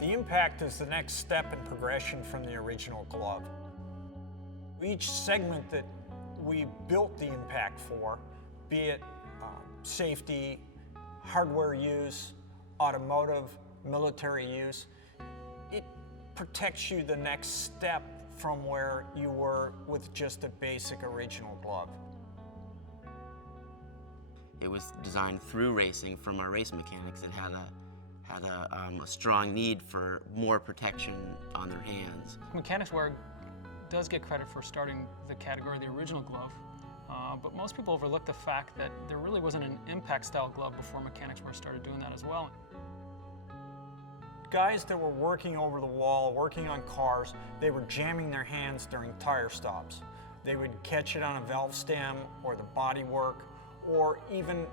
The M-Pact is the next step in progression from the original glove. Each segment that we built the M-Pact for, be it safety, hardware use, automotive, military use, it protects you the next step from where you were with just a basic original glove. It was designed through racing from our race mechanics that had a strong need for more protection on their hands. Mechanics wear does get credit for starting the category of the original glove, but most people overlook the fact that there really wasn't an M-Pact style glove before mechanics wear started doing that as well. Guys that were working over the wall, working on cars, they were jamming their hands during tire stops. They would catch it on a valve stem or the bodywork, or even,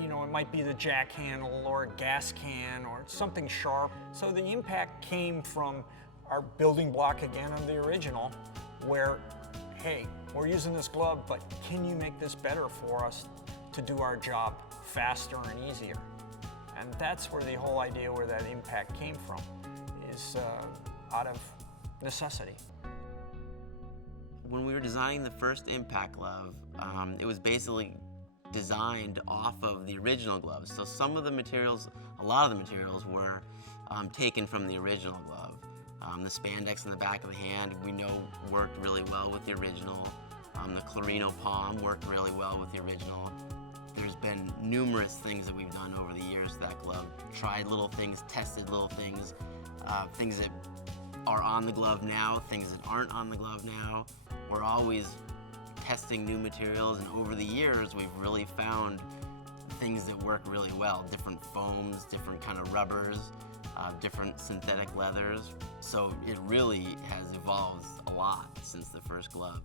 you know, it might be the jack handle or a gas can or something sharp. So the M-Pact came from our building block again of the original, where, hey, we're using this glove, but can you make this better for us to do our job faster and easier? And that's where the whole idea where that M-Pact came from, is out of necessity. When we were designing the first M-Pact glove, it was basically designed off of the original gloves. So some of the materials, a lot of the materials were taken from the original glove. The spandex in the back of the hand, we know worked really well with the original. The Clarino palm worked really well with the original. There's been numerous things that we've done over the years with that glove. Tried little things, tested little things, things that are on the glove now, things that aren't on the glove now. We're always testing new materials, and over the years we've really found things that work really well. Different foams, different kind of rubbers, different synthetic leathers. So it really has evolved a lot since the first glove.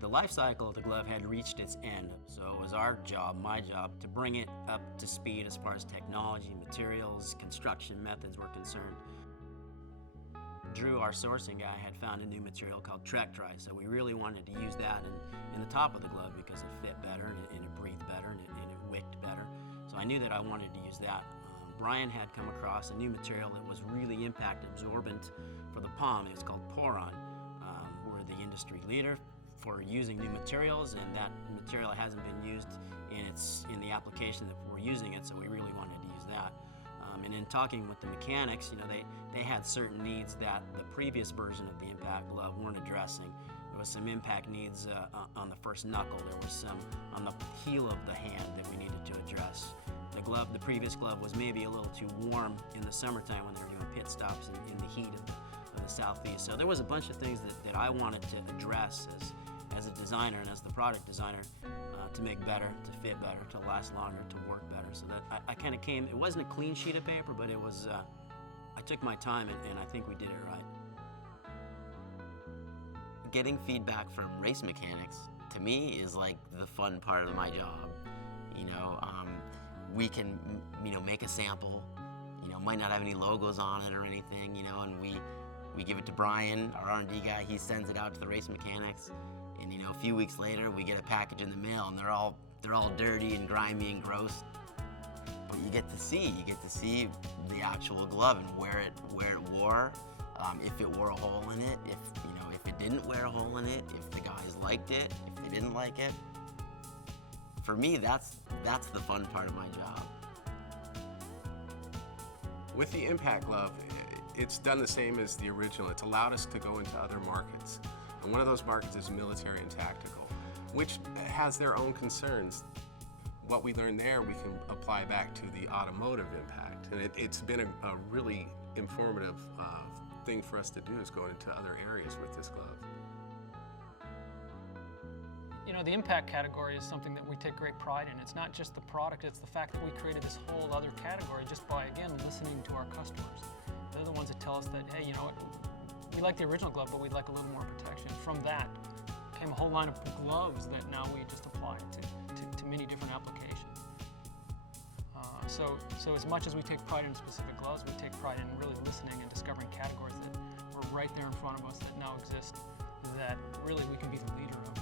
The life cycle of the glove had reached its end, so it was our job, my job, to bring it up to speed as far as technology, materials, construction methods were concerned. Drew, our sourcing guy, had found a new material called Trek-Dry, so we really wanted to use that in the top of the glove because it fit better and it breathed better and it wicked better. So I knew that I wanted to use that. Brian had come across a new material that was really impact absorbent for the palm. It's called Poron. We're the industry leader for using new materials, and that material hasn't been used in the application that we're using it, so we really wanted to use that. And in talking with the mechanics, you know, they had certain needs that the previous version of the M-Pact glove weren't addressing. There was some impact needs on the first knuckle. There was some on the heel of the hand that we needed to address. The previous glove was maybe a little too warm in the summertime when they were doing pit stops in the heat of the southeast. So there was a bunch of things that I wanted to address as a designer and as the product designer to make better, to fit better, to last longer, to work better. So that I kind of came, it wasn't a clean sheet of paper, but it was, I took my time and I think we did it right. Getting feedback from race mechanics, to me, is like the fun part of my job. You know, we can, you know, make a sample, you know, might not have any logos on it or anything, you know, and we give it to Brian, our R&D guy, he sends it out to the race mechanics, and you know, a few weeks later, we get a package in the mail, and they're all dirty and grimy and gross. But you get to see the actual glove and where it wore, if it wore a hole in it, if it didn't wear a hole in it, if the guys liked it, if they didn't like it. For me, that's the fun part of my job. With the M-Pact glove, it's done the same as the original. It's allowed us to go into other markets. And one of those markets is military and tactical, which has their own concerns. What we learned there, we can apply back to the automotive impact. And it's been a really informative thing for us to do, is go into other areas with this glove. You know, the M-Pact category is something that we take great pride in. It's not just the product, it's the fact that we created this whole other category just by, again, listening to our customers. They're the ones that tell us that, hey, you know what, we like the original glove, but we'd like a little more protection. From that came a whole line of gloves that now we just apply to many different applications. So as much as we take pride in specific gloves, we take pride in really listening and discovering categories that were right there in front of us that now exist, that really we can be the leader of.